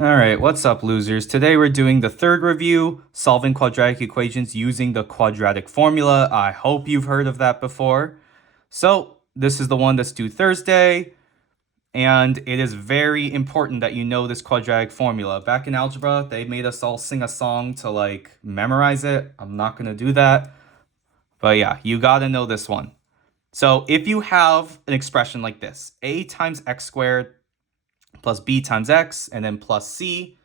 All right, what's up, losers? Today we're doing the third review, solving quadratic equations using the quadratic formula. I hope you've heard of that before. So this is the one that's due Thursday, and it is very important that you know this quadratic formula. Back in algebra, they made us all sing a song to memorize it. I'm not gonna do that, but yeah, you gotta know this one. So if you have an expression like this, a times x squared plus b times x, and then plus c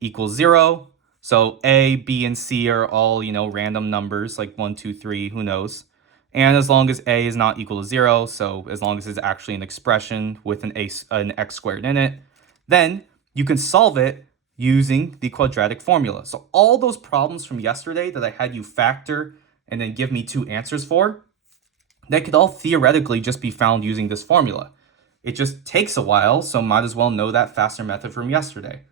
equals 0. So a, b, and c are all, random numbers, like 1, 2, 3, who knows. And as long as a is not equal to 0, so as long as it's actually an expression with an x squared in it, then you can solve it using the quadratic formula. So all those problems from yesterday that I had you factor and then give me two answers for, that could all theoretically just be found using this formula. It just takes a while, so might as well know that faster method from yesterday.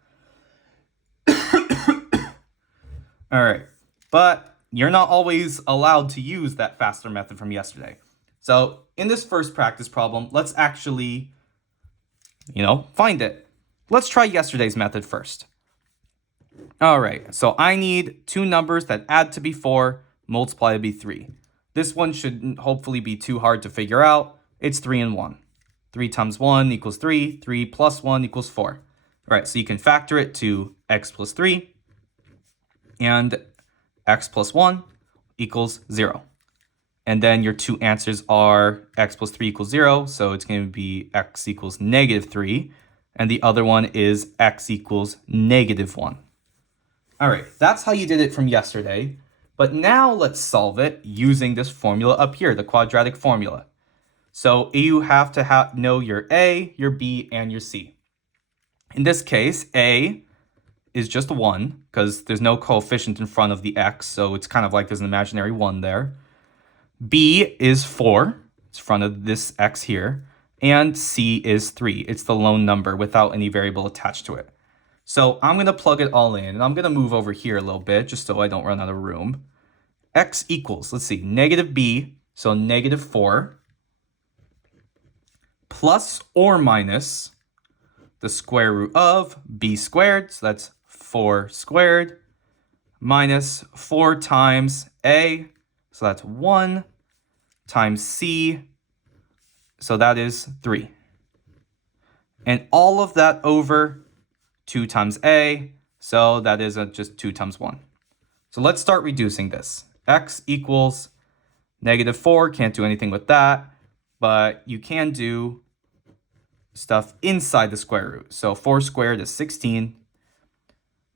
All right, but you're not always allowed to use that faster method from yesterday. So in this first practice problem, let's actually, find it. Let's try yesterday's method first. All right, so I need two numbers that add to be 4, multiply to be 3. This one shouldn't hopefully be too hard to figure out. It's 3 and 1. 3 times 1 equals 3. 3 plus 1 equals 4. All right, so you can factor it to x plus 3. And x plus 1 equals 0. And then your two answers are x plus 3 equals 0, so it's going to be x equals negative 3. And the other one is x equals negative 1. All right, that's how you did it from yesterday. But now let's solve it using this formula up here, the quadratic formula. So you have to know your a, your b, and your c. In this case, a is just 1 because there's no coefficient in front of the x, so it's kind of like there's an imaginary 1 there. B is 4, it's in front of this x here, and c is 3. It's the lone number without any variable attached to it. So I'm going to plug it all in, and I'm going to move over here a little bit just so I don't run out of room. X equals, let's see, negative b, so negative 4, plus or minus the square root of b squared, so that's 4 squared, minus 4 times a, so that's 1, times c, so that is 3. And all of that over 2 times a, so that is just 2 times 1. So let's start reducing this. X equals negative 4, can't do anything with that, but you can do stuff inside the square root. So 4 squared is 16,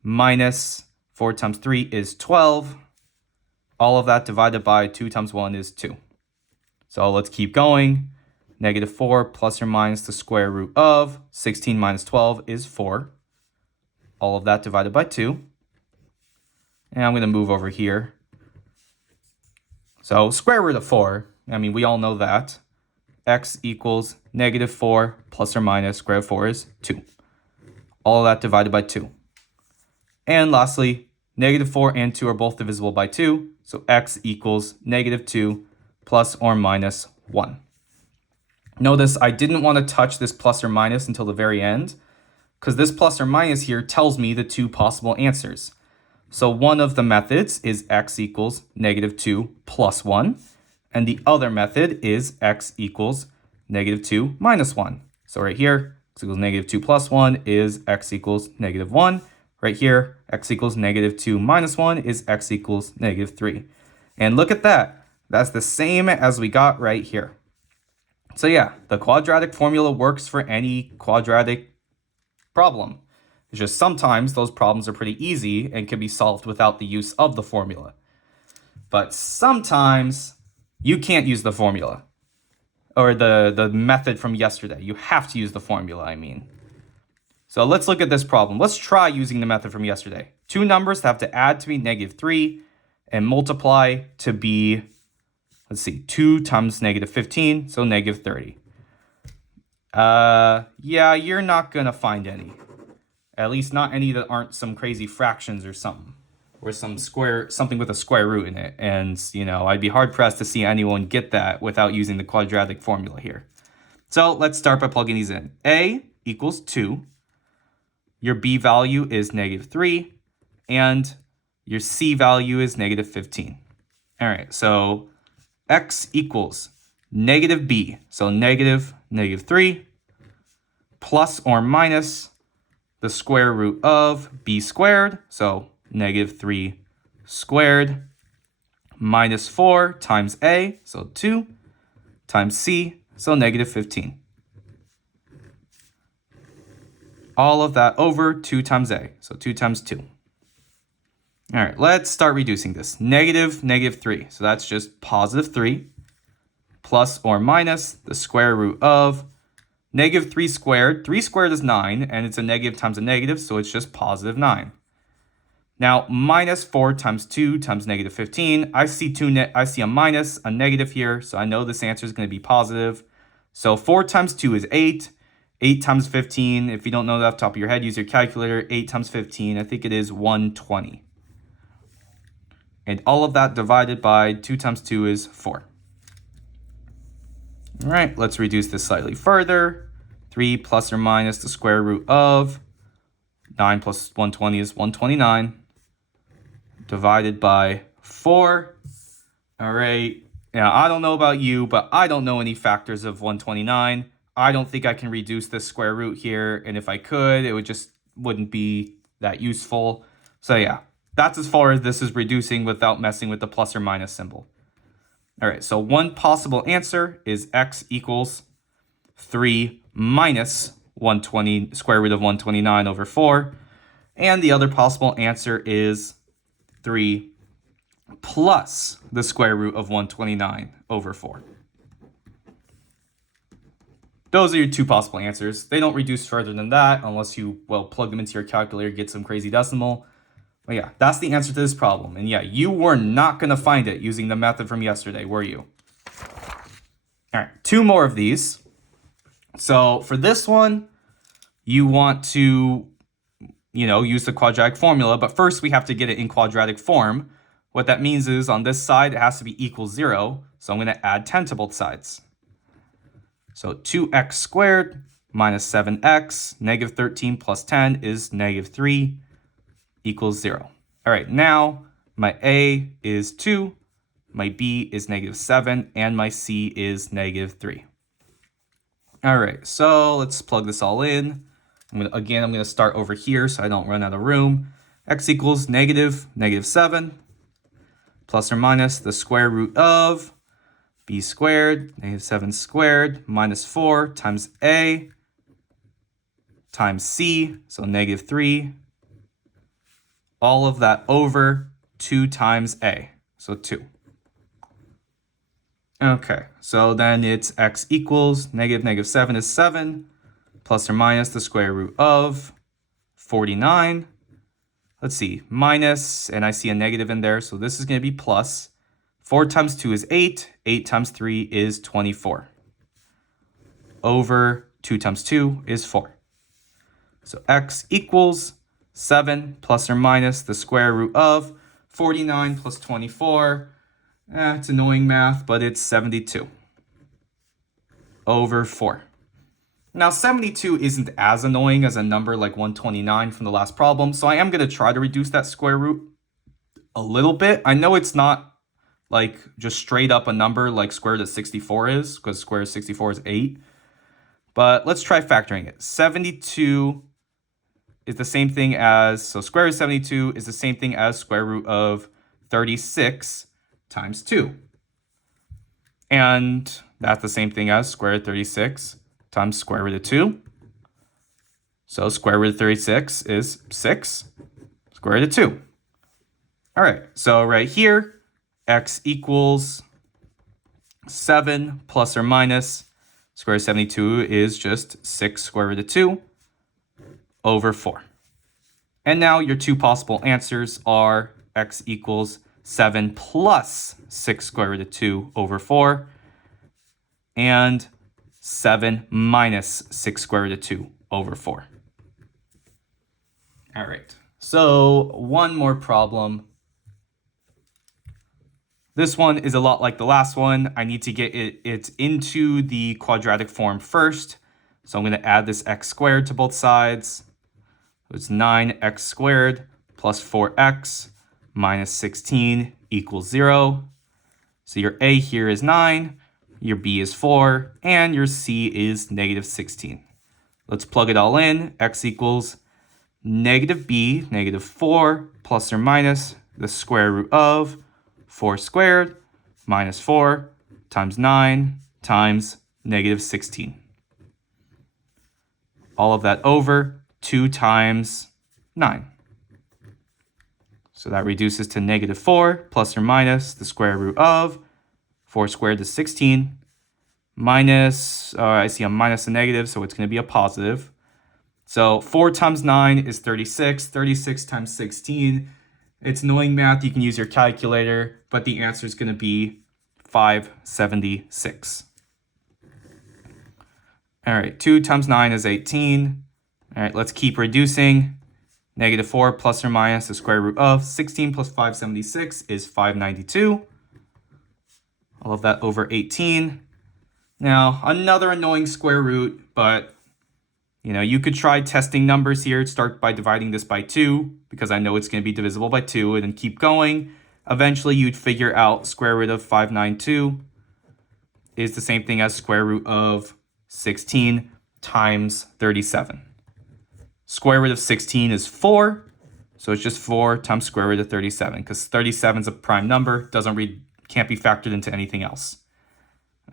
minus 4 times 3 is 12. All of that divided by 2 times 1 is 2. So let's keep going. Negative 4 plus or minus the square root of 16 minus 12 is 4. All of that divided by 2. And I'm going to move over here. So square root of 4, I mean, we all know that. X equals negative 4 plus or minus square root of 4 is 2. All of that divided by 2. And lastly, negative 4 and 2 are both divisible by 2. So x equals negative 2 plus or minus 1. Notice I didn't want to touch this plus or minus until the very end, because this plus or minus here tells me the two possible answers. So one of the methods is x equals negative 2 plus 1. And the other method is x equals negative 2 minus 1. So right here, x equals negative 2 plus 1 is x equals negative 1. Right here, x equals negative 2 minus 1 is x equals negative 3. And look at that. That's the same as we got right here. So yeah, the quadratic formula works for any quadratic problem. It's just sometimes those problems are pretty easy and can be solved without the use of the formula. But sometimes you can't use the formula or the method from yesterday. You have to use the formula, I mean. So let's look at this problem. Let's try using the method from yesterday. Two numbers have to add to be negative 3 and multiply to be, let's see, 2 times negative 15, so negative 30. Yeah, you're not going to find any. At least not any that aren't some crazy fractions or something. Or something with a square root in it. And, I'd be hard-pressed to see anyone get that without using the quadratic formula here. So let's start by plugging these in. A equals 2 your b value is -3, and your c value is -15. All right, so x equals negative b, so -3, plus or minus the square root of b squared, so -3 squared, minus 4 times a, so 2, times c, so -15. All of that over 2 times a, so 2 times 2. All right, let's start reducing this. -3, so that's just +3, plus or minus the square root of -3 squared. 3 squared is 9, and it's a negative times a negative, so it's just +9. Now, minus 4 times 2 times -15. I see a minus, a negative here, so I know this answer is going to be positive. So 4 times 2 is 8. 8 times 15, if you don't know that off the top of your head, use your calculator. 8 times 15, I think it is 120. And all of that divided by 2 times 2 is 4. All right, let's reduce this slightly further. 3 plus or minus the square root of 9 plus 120 is 129. Divided by 4. All right. Now, I don't know about you, but I don't know any factors of 129. I don't think I can reduce this square root here. And if I could, it wouldn't be that useful. So yeah, that's as far as this is reducing without messing with the plus or minus symbol. All right, so one possible answer is x equals 3 minus 120, square root of 129 over 4. And the other possible answer is 3 plus the square root of 129 over 4. Those are your two possible answers. They don't reduce further than that unless you, well, plug them into your calculator, get some crazy decimal. But yeah, that's the answer to this problem. And yeah, you were not going to find it using the method from yesterday, were you? All right, 2 more of these. So for this one, you want to, use the quadratic formula. But first, we have to get it in quadratic form. What that means is on this side, it has to be equal 0. So I'm going to add 10 to both sides. So 2x squared minus 7x, -13 plus 10 is -3 equals 0. All right, now my a is 2, my b is -7, and my c is -3. All right, so let's plug this all in. I'm going to start over here so I don't run out of room. X equals -7 plus or minus the square root of b squared, -7 squared, minus 4 times a times c, so -3. All of that over 2 times a, so 2. Okay, so then it's x equals -7 is 7, plus or minus the square root of 49. Let's see, minus, and I see a negative in there, so this is going to be plus. 4 times 2 is 8. 8 times 3 is 24. Over 2 times 2 is 4. So x equals 7 plus or minus the square root of 49 plus 24. It's annoying math, but it's 72. Over 4. Now, 72 isn't as annoying as a number like 129 from the last problem, so I am going to try to reduce that square root a little bit. I know it's not like just straight up a number like square root of 64 is, because square root of 64 is 8. But let's try factoring it. 72 is the same thing as, so square root of 72 is the same thing as square root of 36 times 2. And that's the same thing as square root of 36 times square root of 2. So square root of 36 is 6, square root of 2. All right, so right here, x equals 7 plus or minus square root of 72 is just 6 square root of 2 over 4. And now your two possible answers are x equals 7 plus 6 square root of 2 over 4 and 7 minus 6 square root of 2 over 4. All right, so one more problem. This one is a lot like the last one. I need to get it into the quadratic form first. So I'm going to add this x squared to both sides. It's 9x squared plus 4x minus 16 equals 0. So your A here is 9, your B is 4, and your C is negative 16. Let's plug it all in. X equals negative B, negative 4, plus or minus the square root of 4 squared minus 4 times 9 times negative 16. All of that over 2 times 9. So that reduces to negative 4 plus or minus the square root of 4 squared is 16 minus, I see a minus a negative, so it's going to be a positive. So 4 times 9 is 36. 36 times 16. It's annoying math. You can use your calculator, but the answer is going to be 576. All right, 2 times 9 is 18. All right, let's keep reducing. Negative 4 plus or minus the square root of 16 plus 576 is 592. All of that over 18. Now, another annoying square root, but you could try testing numbers here. Start by dividing this by 2, because I know it's going to be divisible by 2, and then keep going. Eventually, you'd figure out square root of 592 is the same thing as square root of 16 times 37. Square root of 16 is 4, so it's just 4 times square root of 37, because 37 is a prime number, can't be factored into anything else.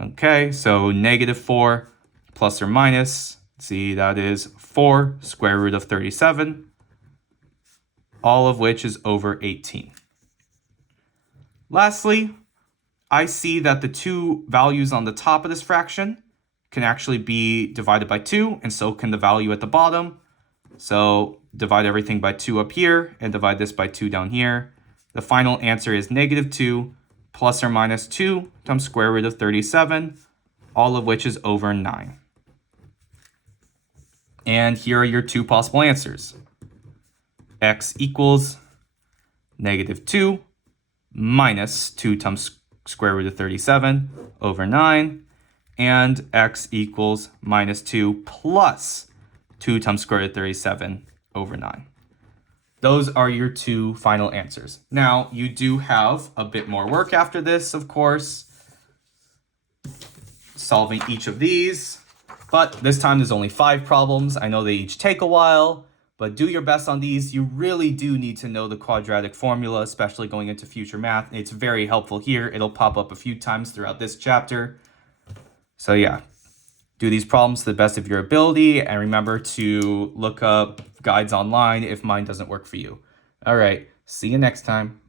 Okay, so negative 4 plus or minus, see, that is 4 square root of 37, all of which is over 18. Lastly, I see that the two values on the top of this fraction can actually be divided by 2, and so can the value at the bottom. So divide everything by 2 up here and divide this by 2 down here. The final answer is negative 2 plus or minus 2 times square root of 37, all of which is over 9. And here are your two possible answers. X equals negative 2 minus 2 times square root of 37 over 9, and x equals minus 2 plus 2 times square root of 37 over 9. Those are your two final answers. Now, you do have a bit more work after this, of course, solving each of these. But this time there's only 5 problems. I know they each take a while, but do your best on these. You really do need to know the quadratic formula, especially going into future math. It's very helpful here. It'll pop up a few times throughout this chapter. So yeah, do these problems to the best of your ability, and remember to look up guides online if mine doesn't work for you. All right, see you next time.